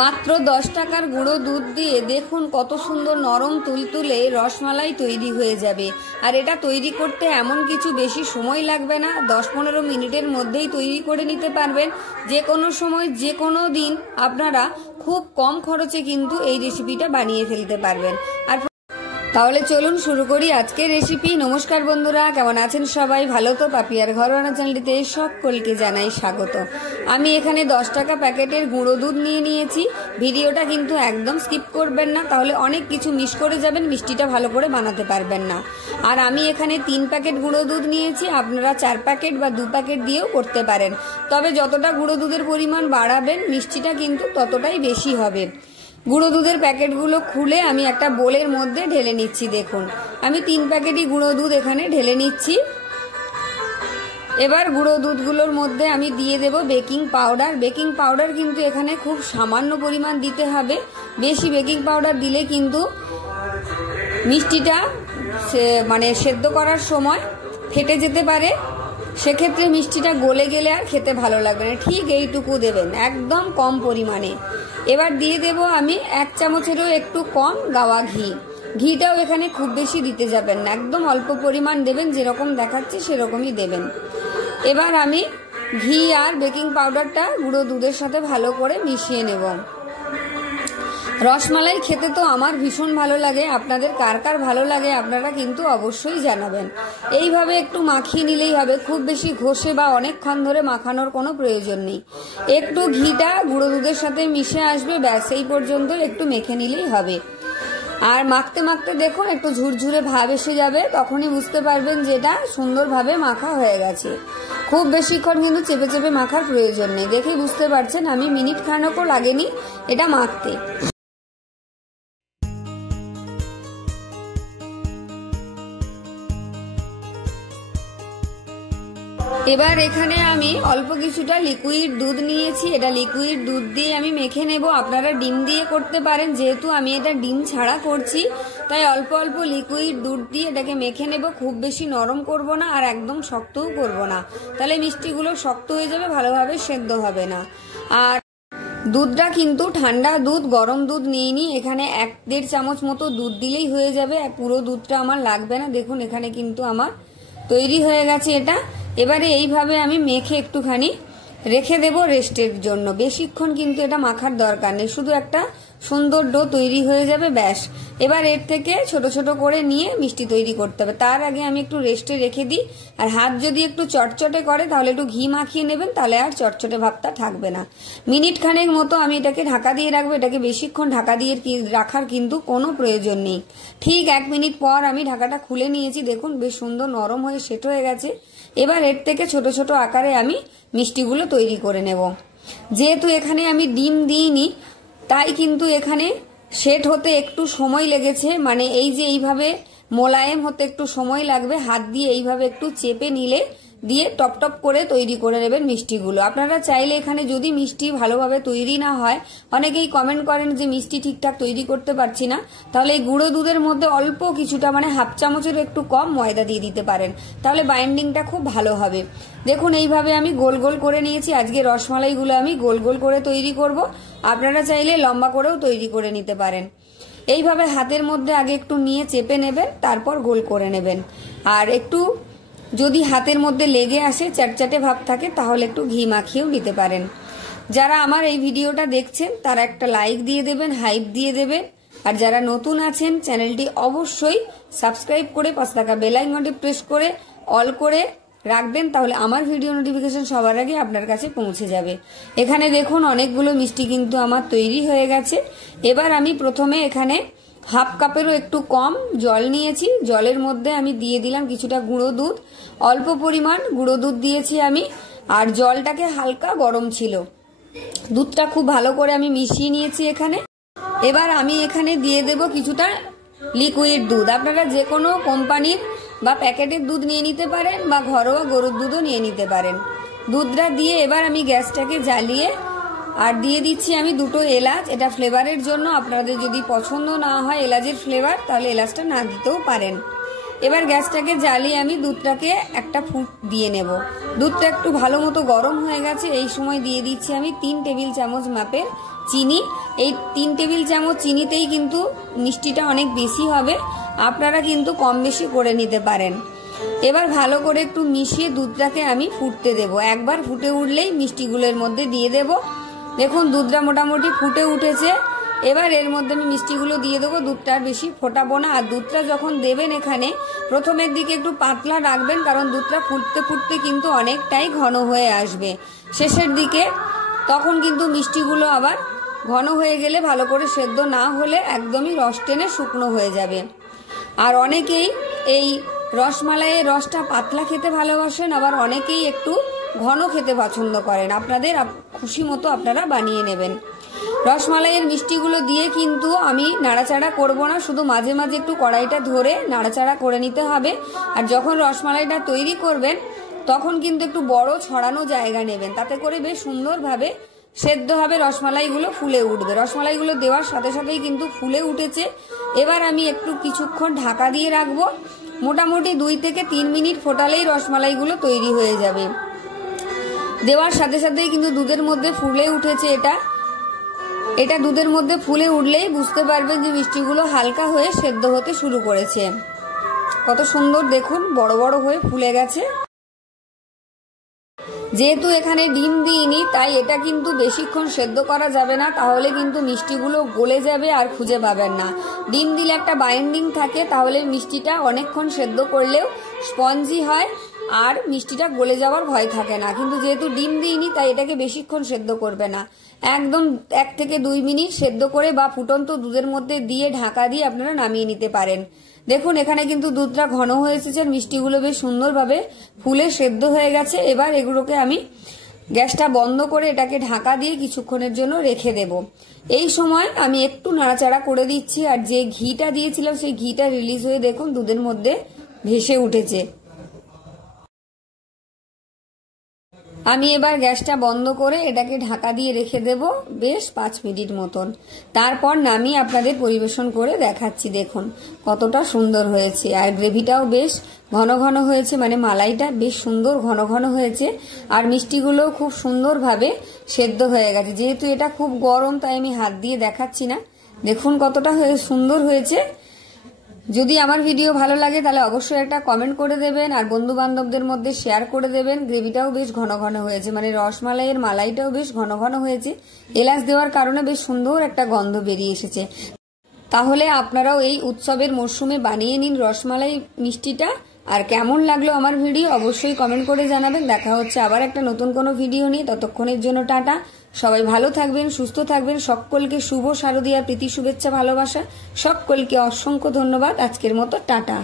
মাত্র 10 টাকার গুঁড়ো দুধ দিয়ে দেখুন কত সুন্দর নরম তুলতুলে রসমালাই তৈরি হয়ে যাবে। আর এটা তৈরি করতে এমন কিছু বেশি সময় লাগবে না, 10-15 মিনিটের মধ্যেই তৈরি করে নিতে পারবেন। যে কোনো সময় যে কোনো দিন আপনারা খুব কম খরচে কিন্তু এই রেসিপিটা বানিয়ে ফেলতে পারবেন। আর তাহলে চলুন শুরু করি আজকের রেসিপি। নমস্কার বন্ধুরা, কেমন আছেন সবাই? ভালো তো? পাপিয়ার ঘরোয়া চ্যানেলটিতে সকলকে জানাই স্বাগত। আমি এখানে 10 টাকা প্যাকেটের গুঁড়ো দুধ নিয়েছি। ভিডিওটা কিন্তু একদম স্কিপ করবেন না, তাহলে অনেক কিছু মিস করে যাবেন, মিষ্টিটা ভালো করে বানাতে পারবেন না। আর আমি এখানে 3 প্যাকেট গুঁড়ো দুধ নিয়েছি, আপনারা 4 প্যাকেট বা 2 প্যাকেট দিয়েও করতে পারেন। তবে যতটা গুঁড়ো দুধের পরিমাণ বাড়াবেন মিষ্টিটা কিন্তু ততটাই বেশি হবে। গুঁড়ো দুধের প্যাকেটগুলো খুলে আমি একটা বোলের মধ্যে ঢেলে নিচ্ছি। দেখুন আমি 3 প্যাকেটই গুঁড়ো দুধ এখানে ঢেলে নিচ্ছি। এবার গুঁড়ো দুধগুলোর মধ্যে আমি দিয়ে দেব বেকিং পাউডার। বেকিং পাউডার কিন্তু এখানে খুব সামান্য পরিমাণ দিতে হবে, বেশি বেকিং পাউডার দিলে কিন্তু মিষ্টিটা সেদ্ধ করার সময় ফেটে যেতে পারে, সেক্ষেত্রে মিষ্টিটা গলে গেলে আর খেতে ভালো লাগবে না। ঠিক এইটুকু দেবেন, একদম কম পরিমাণে। এবার দিয়ে দেব আমি 1 চামচেরও একটু কম গাওয়া ঘি। ঘিটাও এখানে খুব বেশি দিতে যাবেন না, একদম অল্প পরিমাণ দেবেন, যেরকম দেখাচ্ছি সেরকমই দেবেন। এবার আমি ঘি আর বেকিং পাউডারটা গুঁড়ো দুধের সাথে ভালো করে মিশিয়ে নেব। রসমালাই খেতে তো আমার ভীষণ ভালো লাগে, আপনাদের কার কার ভালো লাগে আপনারা কিন্তু অবশ্যই জানাবেন। এইভাবে একটু মাখিয়ে নিলেই হবে, খুব বেশি ঘষে বা অনেকক্ষণ ধরে মাখানোর কোনো প্রয়োজন নেই। একটু ঘিটা গুঁড়ো দুধের সাথে মিশে আসবে, ব্যাস এই পর্যন্ত একটু মেখে নিলেই হবে। আর মাখতে মাখতে দেখুন একটু ঝুরঝুরে ভাব এসে যাবে, তখনই বুঝতে পারবেন যে এটা সুন্দরভাবে মাখা হয়ে গেছে। খুব বেশিক্ষণ কিন্তু চেপে চেপে মাখার প্রয়োজন নেই, দেখেই বুঝতে পারছেন আমি মিনিট খানেকও লাগেনি এটা মাখতে। এবার এখানে আমি অল্প কিছুটা লিকুইড দুধ নিয়েছি, এটা লিকুইড দুধ দিয়ে আমি মেখে নেব। আপনারা ডিম দিয়ে করতে পারেন, যেহেতু আমি এটা ডিম ছাড়া করছি তাই অল্প অল্প লিকুইড দুধ দিয়ে এটাকে মেখে নেব। খুব বেশি নরম করব না আর একদম শক্তও করব না, তাহলে মিষ্টিগুলো শক্ত হয়ে যাবে, ভালোভাবে সেদ্ধ হবে না। আর দুধটা কিন্তু ঠান্ডা দুধ, গরম দুধ নিইনি। এখানে 1-1.5 চামচ মতো দুধ দিলেই হয়ে যাবে, পুরো দুধটা আমার লাগবে না। দেখুন এখানে কিন্তু আমার তৈরি হয়ে গেছে এটা। এবারে এইভাবে আমি মেখে একটুখানি রেখে দেব রেস্টের জন্য। বেশিক্ষণ কিন্তু এটা মাখার দরকার নেই, শুধু একটা সুন্দর ডো তৈরি হয়ে যাবে, ব্যাস। এবার এর থেকে ছোট ছোট করে নিয়ে মিষ্টি তৈরি করতে হবে। তার আগে আমি একটু রেস্টে রেখে দিই। আর হাত যদি একটু চটচটে করে তাহলে একটু ঘি মাখিয়ে নেবেন, তাহলে আর চটচটে ভাবটা থাকবে না। মিনিট খানেক মতো আমি এটাকে ঢাকা দিয়ে রাখবো। এটাকে বেশিক্ষণ ঢাকা দিয়ে রাখার কিন্তু কোনো প্রয়োজন নেই। ঠিক 1 মিনিট পর আমি ঢাকাটা খুলে নিয়েছি, দেখুন বেশ সুন্দর নরম হয়ে সেট হয়ে গেছে। এবার এর থেকে ছোট ছোট আকারে আমি মিষ্টিগুলো তৈরি করে নেব। যেহেতু এখানে আমি ডিম দিইনি তাই কিন্তু এখানে সেট হতে একটু সময় লেগেছে, এই যে এইভাবে মোলায়েম হতে একটু সময় লাগবে। হাত দিয়ে এইভাবে একটু চেপে নিলে দিয়ে টপ টপ করে তৈরি করে নেবেন মিষ্টিগুলো। আপনারা চাইলে এখানে যদি মিষ্টি ভালোভাবে তৈরি না হয়, অনেকেই কমেন্ট করেন যে মিষ্টি ঠিকঠাক তৈরি করতে পারছি না, তাহলে এই গুঁড়ো দুধের মধ্যে অল্প কিছুটা 1/2 চামচের একটু কম ময়দা দিয়ে দিতে পারেন, তাহলে বাইন্ডিংটা খুব ভালো হবে। দেখুন এইভাবে আমি গোল গোল করে নিয়েছি। আজকে রসমালাইগুলো আমি গোল গোল করে তৈরি করব, আপনারা চাইলে লম্বা করেও তৈরি করে নিতে পারেন। এইভাবে হাতের মধ্যে আগে একটু নিয়ে চেপে নেবেন, তারপর গোল করে নেবেন। আর একটু যদি হাতের মধ্যে লেগে আসে, চ্যাটচ্যাটে ভাব থাকে, তাহলে একটু ঘি মাখিয়েও নিতে পারেন। যারা আমার এই ভিডিওটা দেখছেন তারা একটা লাইক দিয়ে দেবেন, হাইপ দিয়ে দেবেন। আর যারা নতুন আছেন চ্যানেলটি অবশ্যই সাবস্ক্রাইব করে পাশে থাকা বেল আইকনটি প্রেস করে অল করে রাখবেন, তাহলে আমার ভিডিও নোটিফিকেশন সবার আগে আপনার কাছে পৌঁছে যাবে। এখানে দেখুন অনেকগুলো মিষ্টি কিন্তু আমার তৈরি হয়ে গেছে। এবার আমি প্রথমে এখানে 1/2 কাপেরও একটু কম জল নিয়েছি, জলের মধ্যে আমি দিয়ে দিলাম কিছুটা গুঁড়ো দুধ। অল্প পরিমাণ গুঁড়ো দুধ দিয়েছি আমি, আর জলটাকে হালকা গরম ছিল। দুধটা খুব ভালো করে আমি মিশিয়ে নিয়েছি এখানে। এবার আমি এখানে দিয়ে দেব কিছুটা লিকুইড দুধ। আপনারা যে কোনো কোম্পানির বা প্যাকেটের দুধ নিয়ে নিতে পারেন বা ঘরোয়া গরুর দুধও নিয়ে নিতে পারেন। দুধটা দিয়ে এবার আমি গ্যাসটাকে জ্বালিয়ে আর দিয়ে দিচ্ছি আমি 2টো এলাচ, এটা ফ্লেভারের জন্য। আপনাদের যদি পছন্দ না হয় এলাচের ফ্লেভার, তাহলে এলাচটা না দিতেও পারেন। এবার গ্যাসটাকে জ্বালিয়ে আমি দুধটাকে একটা ফুট দিয়ে নেব। দুধটা একটু ভালো মতো গরম হয়ে গেছে, এই সময় দিয়ে দিচ্ছি আমি 3 টেবিল চামচ মাপের চিনি। এই 3 টেবিল চামচ চিনিতেই কিন্তু মিষ্টিটা অনেক বেশি হবে, আপনারা কিন্তু কম বেশি করে নিতে পারেন। এবার ভালো করে একটু মিশিয়ে দুধটাকে আমি ফুটতে দেব। একবার ফুটে উঠলেই মিষ্টিগুলোর মধ্যে দিয়ে দেব। দেখুন দুধটা মোটামুটি ফুটে উঠেছে। এবার এর মধ্যে আমি মিষ্টিগুলো দিয়ে দেবো। দুধটা আর বেশি ফোটাবো না। আর দুধটা যখন দেবেন এখানে প্রথমের দিকে একটু পাতলা রাখবেন, কারণ দুধটা ফুটতে ফুটতে কিন্তু অনেকটাই ঘন হয়ে আসবে শেষের দিকে। তখন কিন্তু মিষ্টিগুলো আবার ঘন হয়ে গেলে, ভালো করে সেদ্ধ না হলে একদমই রস টেনে শুকনো হয়ে যাবে। আর অনেকেই এই রসমালাইয়ের রসটা পাতলা খেতে ভালোবাসেন, আবার অনেকেই একটু ঘন খেতে পছন্দ করেন। আপনাদের খুশি মতো আপনারা বানিয়ে নেবেন। রসমালাইয়ের মিষ্টিগুলো দিয়ে কিন্তু আমি নাড়াচাড়া করব না, শুধু মাঝে মাঝে একটু কড়াইটা ধরে নাড়াচাড়া করে নিতে হবে। আর যখন রসমালাইটা তৈরি করবেন তখন কিন্তু একটু বড় ছড়ানো জায়গা নেবেন, তাতে করে বেশ সুন্দরভাবে সেদ্ধ হবে, রসমালাইগুলো ফুলে উঠবে। রসমালাইগুলো দেওয়ার সাথে সাথেই কিন্তু ফুলে উঠেছে। এবার আমি একটু কিছুক্ষণ ঢাকা দিয়ে রাখবো। মোটামুটি 2 থেকে 3 মিনিট ফোটালেই রসমালাইগুলো তৈরি হয়ে যাবে। দেওয়ার সাথে সাথেই কিন্তু দুধের মধ্যে ফুলে উঠেছে। এটা দুধের মধ্যে ফুলে উঠলেই বুঝতে পারবেন যে মিষ্টিগুলো হালকা হয়ে সেদ্ধ হতে শুরু করেছে। কত সুন্দর দেখুন বড় বড় হয়ে ফুলে গেছে। যেহেতু এখানে ডিম দিইনি তাই এটা কিন্তু বেশিক্ষণ সেদ্ধ করা যাবে না, তাহলে কিন্তু মিষ্টিগুলো গলে যাবে আর খুঁজে পাবেন না। ডিম দিলে একটা বাইন্ডিং থাকে, তাহলে মিষ্টিটা অনেকক্ষণ সেদ্ধ করলেও স্পঞ্জি হয় আর মিষ্টিটা গলে যাওয়ার ভয় থাকে না। কিন্তু যেহেতু ডিম দিইনি তাই এটাকে বেশিক্ষণ সেদ্ধ করবে না, একদম 1 থেকে 2 মিনিট সেদ্ধ করে বা ফুটন্ত দুধের মধ্যে দিয়ে ঢাকা দিয়ে আপনারা নামিয়ে নিতে পারেন। দেখুন এখানে কিন্তু দুধটা ঘন হয়ে এসেছে, মিষ্টিগুলো বেশ সুন্দরভাবে ফুলে সেদ্ধ হয়ে গেছে। এবার এগুলোকে আমি গ্যাসটা বন্ধ করে এটাকে ঢাকা দিয়ে কিছুক্ষণের জন্য রেখে দেব। এই সময় আমি একটু নাড়াচাড়া করে দিচ্ছি। আর যে ঘিটা দিয়েছিলাম সেই ঘিটা রিলিজ হয়ে দেখুন দুধের মধ্যে ভেসে উঠেছে। আমি এবার গ্যাসটা বন্ধ করে এটাকে ঢাকা দিয়ে রেখে দেব বেশ 5 মিনিট মতন। তারপর নামিয়ে আপনাদের পরিবেশন করে দেখাচ্ছি। দেখুন কতটা সুন্দর হয়েছে, আর গ্রেভিটাও বেশ ঘন ঘন হয়েছে, মানে মালাইটা বেশ সুন্দর ঘন ঘন হয়েছে। আর মিষ্টিগুলো খুব সুন্দরভাবে সেদ্ধ হয়ে গেছে। যেহেতু এটা খুব গরম তাই আমি হাত দিয়ে দেখাচ্ছি না। দেখুন কতটা সুন্দর হয়েছে। যদি আমার ভিডিও ভালো লাগে তাহলে অবশ্যই একটা কমেন্ট করে দেবেন, আর বন্ধু বান্ধবদের মধ্যে শেয়ার করে দেবেন। গ্রেভিটাও বেশ ঘন ঘন হয়েছে, মানে রসমালাইয়ের মালাইটাও বেশ ঘন ঘন হয়েছে। এলাচ দেওয়ার কারণে বেশ সুন্দর একটা গন্ধ বেরিয়ে এসেছে। তাহলে আপনারাও এই উৎসবের মরশুমে বানিয়ে নিন রসমালাই মিষ্টিটা। আর কেমন লাগলো আমার ভিডিও অবশ্যই কমেন্ট করে জানাবেন। দেখা হচ্ছে আবার একটা নতুন কোনো ভিডিও নিয়ে। ততক্ষণের জন্য টাটা। সবাই ভালো থাকবেন, সুস্থ থাকবেন। সকলকে শুভ শারদীয়ার প্রীতি শুভেচ্ছা ভালোবাসা। সকলকে অসংখ্য ধন্যবাদ। আজকের মতো টাটা।